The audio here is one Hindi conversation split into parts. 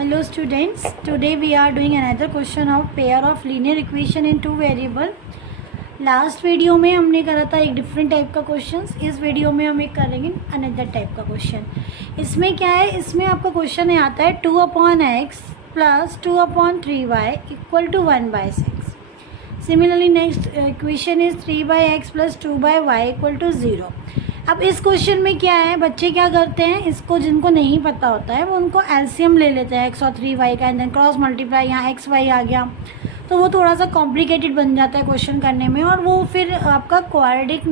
Hello students, today we are doing another question of pair of linear equation in two variable. Last video में हमने करा था एक डिफरेंट टाइप का क्वेश्चन. इस वीडियो में हम एक करेंगे अनदर टाइप का क्वेश्चन. इसमें क्या है, इसमें आपका क्वेश्चन आता है 2/x plus 2/3y equal to 1/6. Similarly next equation is 3/x plus 2/y equal to 0. अब इस क्वेश्चन में क्या है, बच्चे क्या करते हैं, इसको जिनको नहीं पता होता है वो उनको एलसीएम ले लेते हैं x और 3y का, एंड देन क्रॉस मल्टीप्लाई, यहाँ x y आ गया तो वो थोड़ा सा कॉम्प्लिकेटेड बन जाता है क्वेश्चन करने में, और वो फिर आपका क्वाड्रेटिक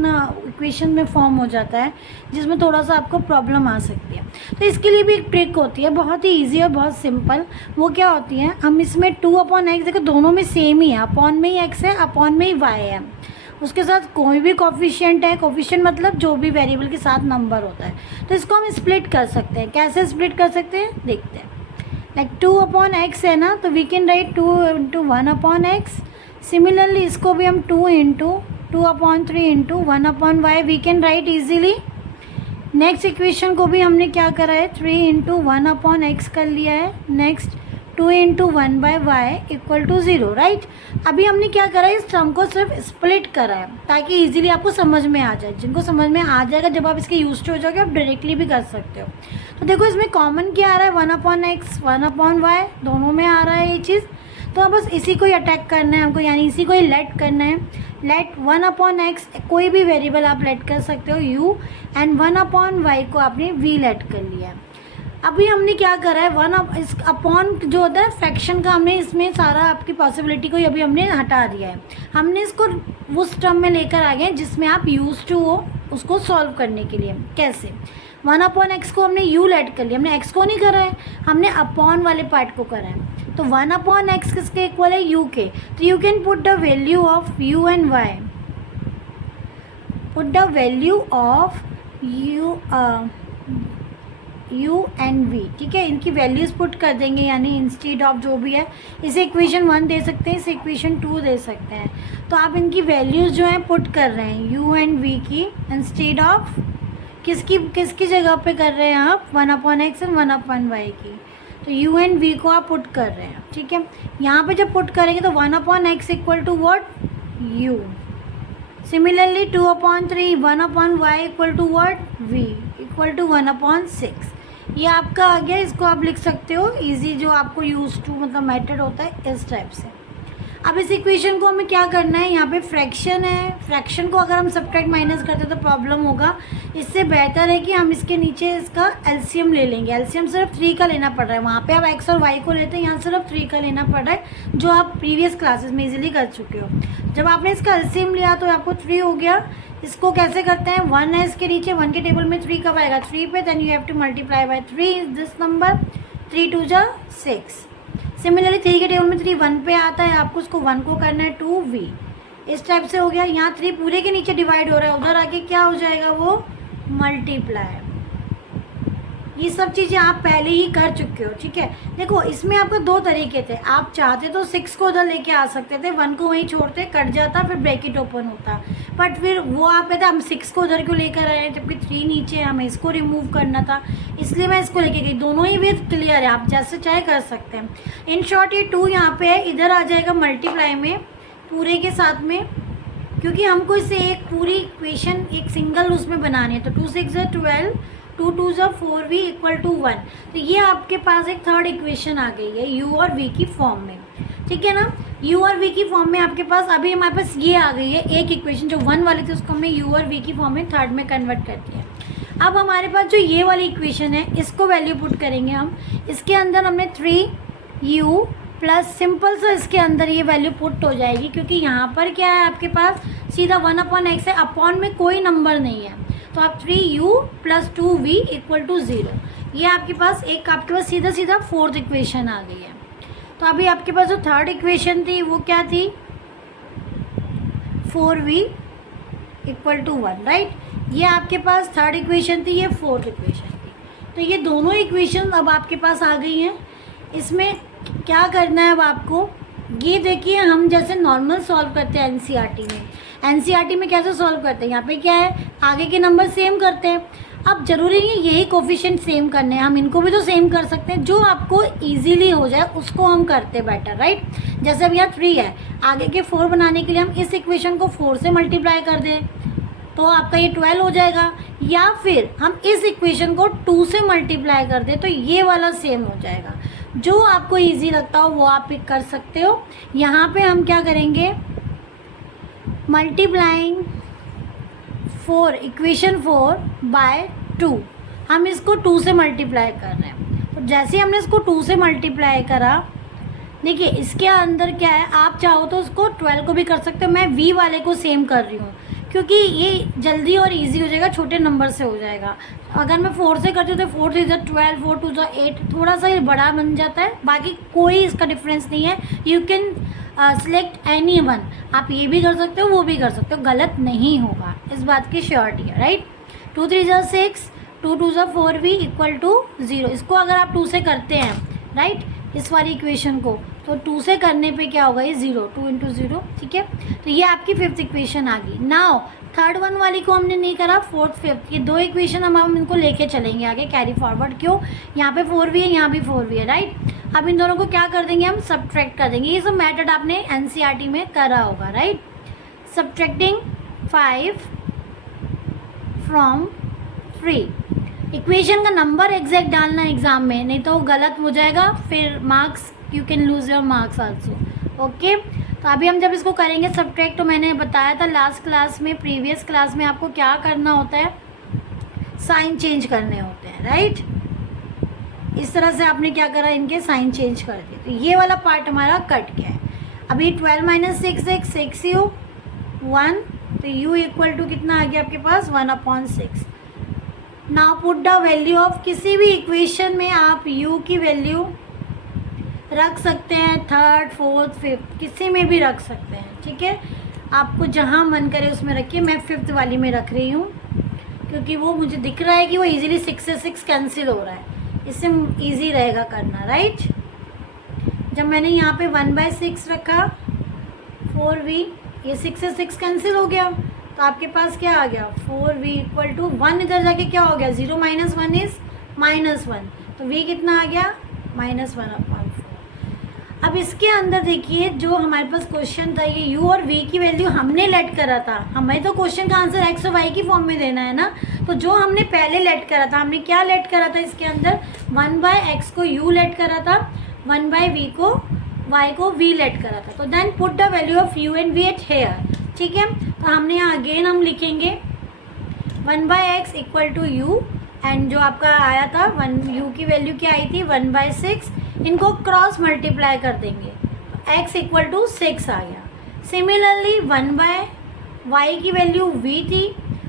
इक्वेशन में फॉर्म हो जाता है जिसमें थोड़ा सा आपको प्रॉब्लम आ सकती है. तो इसके लिए भी एक ट्रिक होती है, बहुत ही ईजी और बहुत सिंपल. वो क्या होती है, हम इसमें 2/x, देखो दोनों में सेम ही है, अपॉन में ही x है, अपॉन में ही y है, उसके साथ कोई भी कोफिशिएंट है. कोफिशिएंट मतलब जो भी वेरिएबल के साथ नंबर होता है. तो इसको हम स्प्लिट कर सकते हैं. कैसे स्प्लिट कर सकते हैं देखते हैं. लाइक 2/x है ना, तो we can write 2 into 1/x. Similarly इसको भी हम 2 into 2/3 into 1/y we can write easily. Next equation को भी हमने क्या करा है, 3 इंटू 1/x कर लिया है. Next 2 into 1/y equal to 0. Right, अभी हमने क्या करा है, इस टर्म को सिर्फ स्प्लिट करा है ताकि इजीली आपको समझ में आ जाए. जिनको समझ में आ जाएगा, जब आप इसके यूज टू हो जाओगे आप डायरेक्टली भी कर सकते हो. तो देखो इसमें कॉमन क्या आ रहा है, 1/x 1/y दोनों में आ रहा है ये चीज़. तो अब बस इसी को ही अटैक करना है हमको, यानी इसी को ही लेट करना है. लेट 1/x कोई भी वेरिएबल आप लेट कर सकते हो u, एंड 1/y को आपने v लेट कर लिया है. अभी हमने क्या करा है, इस अपॉन जो होता है फ्रैक्शन का, हमने इसमें सारा आपकी पॉसिबिलिटी को ही अभी हमने हटा दिया है. हमने इसको उस टर्म में लेकर आ गए जिसमें आप यूज टू हो उसको सॉल्व करने के लिए. कैसे, 1/x को हमने u लेट कर लिया, हमने x को नहीं करा है, हमने अपॉन वाले पार्ट को करा है. तो 1/x किसके इक्वल है, u के. तो you can put the value of u and y, put the value of u and v. ठीक है, इनकी वैल्यूज़ पुट कर देंगे, यानी इंस्टेड ऑफ जो भी है, इसे इक्वेशन 1 दे सकते हैं, इसे इक्वेशन 2 दे सकते हैं. तो आप इनकी वैल्यूज़ जो हैं पुट कर रहे हैं u एंड v की, इंस्टेड ऑफ किसकी जगह पे कर रहे हैं आप, 1/x एंड 1/y की. तो u एंड v को आप पुट कर रहे हैं. ठीक है, यहाँ पे जब पुट करेंगे तो 1/x equal to what, u. Similarly 2/3 1/y equal to what, v equal to 1/6. ये आपका आ गया, इसको आप लिख सकते हो इजी, जो आपको यूज टू मतलब मेथड होता है इस टाइप से. अब इस इक्वेशन को हमें क्या करना है, यहाँ पे फ्रैक्शन है, फ्रैक्शन को अगर हम सब्ट्रैक्ट माइनस करते तो प्रॉब्लम होगा. इससे बेहतर है कि हम इसके नीचे इसका एलसीएम ले लेंगे. एलसीएम सिर्फ 3 का लेना पड़ रहा है, वहाँ पे आप x और y को लेते हैं, यहाँ सिर्फ 3 का लेना पड़ रहा है, जो आप प्रीवियस क्लासेस में इजीली कर चुके हो. जब आपने इसका एलसीएम लिया तो आपको 3 हो गया. इसको कैसे करते हैं, 1 है इसके नीचे, 1 के टेबल में 3 कब आएगा, 3 पे, then you have to multiply by 3 is this number, 3 2 जा 6. सिमिलरली 3 के टेबल में 3 1 पे आता है, आपको उसको 1 को करना है 2v. इस टाइप से हो गया. यहाँ 3 पूरे के नीचे डिवाइड हो रहा है, उधर आके क्या हो जाएगा, वो मल्टीप्लाई. ये सब चीज़ें आप पहले ही कर चुके हो. ठीक है, देखो इसमें आपको 2 तरीके थे. आप चाहते तो 6 को उधर लेके आ सकते थे, 1 को वहीं छोड़ते, कट जाता, फिर ब्रैकेट ओपन होता. बट फिर वो आप कहते हम 6 को उधर क्यों लेकर आए, जबकि 3 नीचे है, हमें इसको रिमूव करना था, इसलिए मैं इसको लेके गई. दोनों ही विथ क्लियर है, आप जैसे चाहे कर सकते हैं. इन शॉर्ट ये 2 यहाँ पे है, इधर आ जाएगा मल्टीप्लाई में पूरे के साथ में, क्योंकि हमको इसे एक पूरी इक्वेशन एक सिंगल उसमें बनानी है. तो 2 6 12, 2 2 4v इक्वल टू 1. तो ये आपके पास एक थर्ड इक्वेशन आ गई है u और v की फॉर्म में. ठीक है ना, u और v की फॉर्म में आपके पास अभी हमारे पास ये आ गई है एक इक्वेशन, जो 1 वाली थी उसको हमने u और v की फॉर्म में थर्ड में कन्वर्ट कर दिया. अब हमारे पास जो ये वाली इक्वेशन है, इसको वैल्यू पुट करेंगे हम. इसके अंदर हमने 3u प्लस सिंपल सा इसके अंदर ये वैल्यू पुट हो जाएगी, क्योंकि यहाँ पर क्या है आपके पास सीधा 1/x है, अपॉन में कोई नंबर नहीं है. तो आप 3u plus 2v equal to 0. ये आपके पास सीधा सीधा फोर्थ इक्वेशन आ गई है. तो अभी आपके पास जो थर्ड इक्वेशन थी वो क्या थी, 4v इक्वल टू 1. राइट, ये आपके पास थर्ड इक्वेशन थी, ये फोर्थ इक्वेशन थी. तो ये दोनों इक्वेशन अब आपके पास आ गई हैं. इसमें क्या करना है अब आपको, ये देखिए हम जैसे नॉर्मल सॉल्व करते हैं एनसीईआरटी में कैसे सॉल्व करते हैं, यहाँ पे क्या है, आगे के नंबर सेम करते हैं. अब ज़रूरी नहीं यही कोफिशिएंट सेम करने हैं, हम इनको भी तो सेम कर सकते हैं, जो आपको इजीली हो जाए उसको हम करते बेटर, राइट। जैसे अब यहाँ 3 है, आगे के 4 बनाने के लिए हम इस इक्वेशन को 4 से मल्टीप्लाई कर दें तो आपका ये 12 हो जाएगा, या फिर हम इस इक्वेशन को 2 से मल्टीप्लाई कर दें तो ये वाला सेम हो जाएगा। जो आपको ईजी लगता हो वो आप पिक कर सकते हो। यहाँ पे हम क्या करेंगे, मल्टीप्लाइंग 4 इक्वेशन 4 बाय 2, हम इसको 2 से मल्टीप्लाई कर रहे हैं। तो जैसे ही हमने इसको 2 से मल्टीप्लाई करा, देखिए इसके अंदर क्या है, आप चाहो तो उसको 12 को भी कर सकते हो, मैं v वाले को सेम कर रही हूँ क्योंकि ये जल्दी और इजी हो जाएगा, छोटे नंबर से हो जाएगा। अगर मैं 4 से करती हूँ तो 4 3 12, 4 2 8, थोड़ा सा ये बड़ा बन जाता है, बाकी कोई इसका डिफरेंस नहीं है। You can select any one, आप ये भी कर सकते हो वो भी कर सकते हो, गलत नहीं होगा, इस बात की श्योरिटी है, राइट। 2 3 6, 2 2 4v equal to 0। इसको अगर आप 2 से करते हैं, राइट, इस वाली इक्वेशन को, तो 2 से करने पे क्या होगा, ये 0, 2 इंटू 0, ठीक है। तो ये आपकी 5th इक्वेशन आ गई। नाउ 3rd वन वाली को हमने नहीं करा, 4th 5th, ये 2 इक्वेशन हम इनको लेके चलेंगे आगे, कैरी फॉरवर्ड। क्यों, यहाँ पे 4v है, यहाँ भी 4v है, राइट। अब इन दोनों को क्या कर देंगे, हम सब्ट्रैक्ट कर देंगे। ये सब मेथड आपने NCERT में करा होगा, राइट। सब्ट्रैक्टिंग 5 फ्रॉम 3, इक्वेशन का नंबर एग्जैक्ट डालना एग्जाम में, नहीं तो गलत हो जाएगा, फिर marks, you can lose your marks also, okay. तो अभी हम जब इसको करेंगे सब्ट्रैक्ट, तो मैंने बताया था लास्ट क्लास में, प्रीवियस क्लास में, आपको क्या करना होता है, साइन चेंज करने होते हैं, राइट। इस तरह से आपने क्या करा, इनके साइन चेंज कर दिए, तो ये वाला पार्ट हमारा कट गया है। अभी 12 - 6 x 6u 1, तो u इक्वल टू कितना आ गया आपके पास, 1/6। Now put the value of, किसी भी इक्वेशन में आप u की वैल्यू रख सकते हैं, 3rd 4th 5th किसी में भी रख सकते हैं, ठीक है। आपको जहाँ मन करे उसमें रखिए, मैं 5th वाली में रख रही हूँ क्योंकि वो मुझे दिख रहा है कि वो इजीली 6 से 6 कैंसिल हो रहा है, इससे इजी रहेगा करना, राइट। जब मैंने यहाँ पे 1/6 रखा 4v, ये 6 से 6 कैंसिल हो गया, तो आपके पास क्या आ गया, 4v इक्वल टू 1, इधर जाके क्या हो गया, 0 - 1 इज -1, तो v कितना आ गया, -1/4। अब इसके अंदर देखिए, जो हमारे पास क्वेश्चन था, ये u और v की वैल्यू हमने लेट करा था, हमें तो क्वेश्चन का आंसर x और y की फॉर्म में देना है ना, तो जो हमने पहले लेट करा था, हमने क्या लेट करा था इसके अंदर, 1/x को u लेट करा था, 1/v को y को v लेट करा था। तो then put the value of u and v at here, ठीक है। तो हमने यहाँ अगेन हम लिखेंगे 1/x equal to u, and जो आपका आया था u की वैल्यू क्या आई थी, 1/6, इनको क्रॉस मल्टीप्लाई कर देंगे, तो x इक्वल टू 6 आ गया। सिमिलरली 1/y की वैल्यू v थी,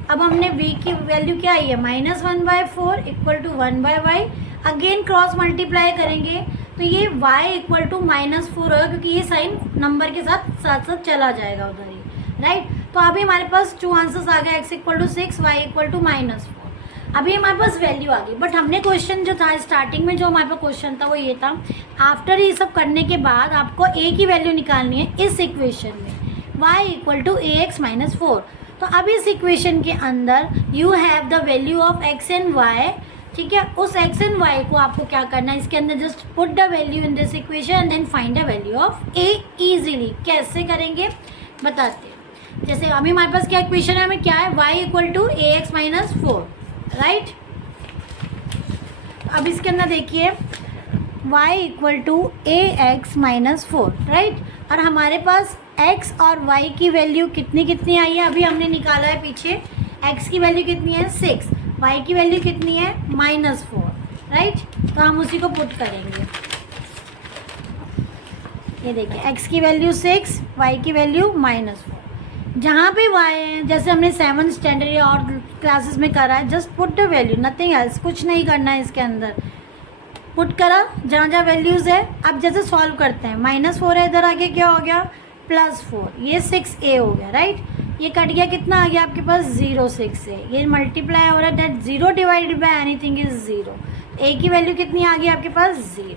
अब हमने v की वैल्यू क्या आई है, -1/4 equal to 1/y, again cross multiply करेंगे तो ये y इक्वल टू -4 होगा, क्योंकि ये साइन नंबर के साथ साथ चला जाएगा उधर ही, राइट। तो अभी हमारे पास 2 आंसर्स आ गए, x equal to 6, y equal to -4। अभी हमारे पास वैल्यू आ गई, बट हमने क्वेश्चन जो था स्टार्टिंग में, जो हमारे पास क्वेश्चन था वो ये था, आफ्टर ये सब करने के बाद आपको a की वैल्यू निकालनी है इस इक्वेशन में, y इक्वल टू ax - 4। तो अब इस इक्वेशन के अंदर you have the value of x and y, ठीक है। उस x एंड y को आपको क्या करना है, इसके अंदर just put the value in this equation and then find the value of a easily. कैसे करेंगे बताते हैं। जैसे अभी हमारे पास क्या इक्वेशन है, हमें क्या है, y equal to ax - 4, right. अब इसके अंदर देखिए y equal to ax - 4, right. और हमारे पास x और y की वैल्यू कितनी कितनी आई है, अभी हमने निकाला है पीछे, x की वैल्यू कितनी है 6, y की वैल्यू कितनी है -4, राइट। तो हम उसी को पुट करेंगे, ये देखिए x की वैल्यू 6, y की वैल्यू -4। जहाँ पे y है, जैसे हमने 7th स्टैंडर्ड या और क्लासेस में करा है, just put the value, nothing else, कुछ नहीं करना है इसके अंदर, पुट करा जहाँ जहाँ वैल्यूज़ है। अब जैसे सॉल्व करते हैं, -4 है, इधर आगे क्या हो गया +4, ये 6a हो गया, राइट। ये कट गया, कितना आ गया आपके पास 0 6a, ये मल्टीप्लाई हो रहा है, that 0 divided by anything is 0, a की वैल्यू कितनी आ गई आपके पास 0,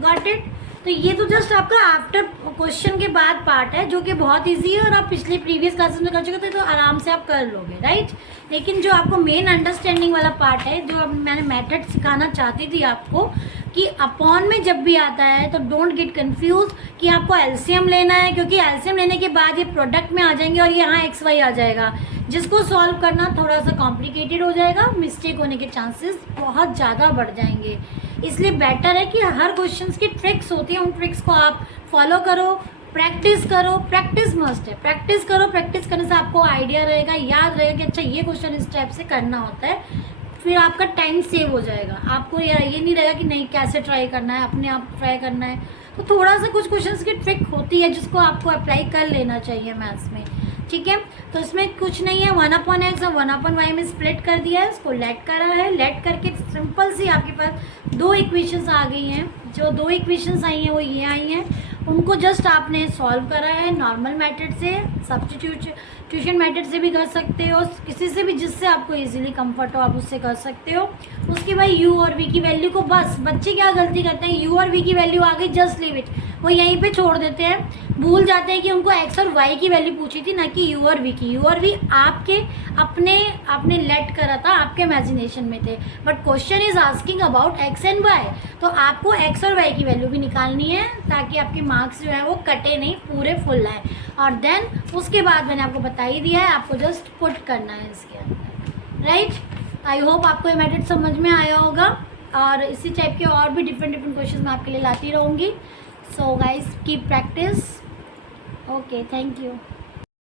गॉट इट। तो ये तो जस्ट आपका आफ्टर क्वेश्चन के बाद पार्ट है, जो कि बहुत इजी है और आप पिछले प्रीवियस क्लासेस में कर चुके थे, तो आराम से आप कर लोगे, राइट। लेकिन जो आपको मेन अंडरस्टैंडिंग वाला पार्ट है, जो अब मैंने मेथड सिखाना चाहती थी आपको, कि अपॉन में जब भी आता है तो डोंट गेट कंफ्यूज कि आपको एलसीएम लेना है, क्योंकि एलसीएम लेने के बाद ये प्रोडक्ट में आ जाएंगे और यहाँ एक्स वाई आ जाएगा, जिसको सॉल्व करना थोड़ा सा कॉम्प्लिकेटेड हो जाएगा, मिस्टेक होने के चांसेस बहुत ज़्यादा बढ़ जाएंगे। इसलिए बेटर है कि हर क्वेश्चंस की ट्रिक्स होती हैं, उन ट्रिक्स को आप फॉलो करो, प्रैक्टिस करो, प्रैक्टिस मस्ट है, प्रैक्टिस करो। प्रैक्टिस करने से आपको आइडिया रहेगा, याद रहेगा कि अच्छा ये क्वेश्चन इस टाइप से करना होता है, फिर आपका टाइम सेव हो जाएगा। आपको ये नहीं रहेगा कि नहीं कैसे ट्राई करना है, अपने आप ट्राई करना है। तो थोड़ा सा कुछ क्वेश्चंस की ट्रिक होती है जिसको आपको अप्लाई कर लेना चाहिए मैथ्स में, ठीक है। तो इसमें कुछ नहीं है, 1/x और 1/y में स्प्लिट कर दिया है, इसको लेट करा है। लेट करके सिंपल सी आपके पास 2 इक्वेशंस आ गई हैं। जो 2 इक्वेशंस आई हैं वो ये आई हैं, उनको जस्ट आपने सॉल्व करा है नॉर्मल मेथड से, सब्स्टिट्यूशन मेथड से भी कर सकते हो, किसी से भी जिससे आपको इजीली कंफर्ट हो आप उससे कर सकते हो। उसके बाद u और v की वैल्यू को, बस बच्चे क्या गलती करते हैं, u और v की वैल्यू आ गई, जस्ट लीव इट, वो यहीं पे छोड़ देते हैं, भूल जाते हैं कि उनको x और y की वैल्यू पूछी थी, ना कि u और v की। u और v आपके आपने लेट करा था, आपके इमेजिनेशन में थे, but question is asking about x and y, तो आपको x और y की वैल्यू भी निकालनी है ताकि आपके मार्क्स जो है वो कटे नहीं, पूरे फुल आए। और देन उसके बाद मैंने आपको बता ही दिया है, आपको जस्ट पुट करना है इसके अंदर, राइट। आई होप आपको ये मेथड समझ में आया होगा, और इसी टाइप के और भी डिफरेंट क्वेश्चन मैं आपके लिए लाती रहूँगी। So guys keep practice. Okay, thank you.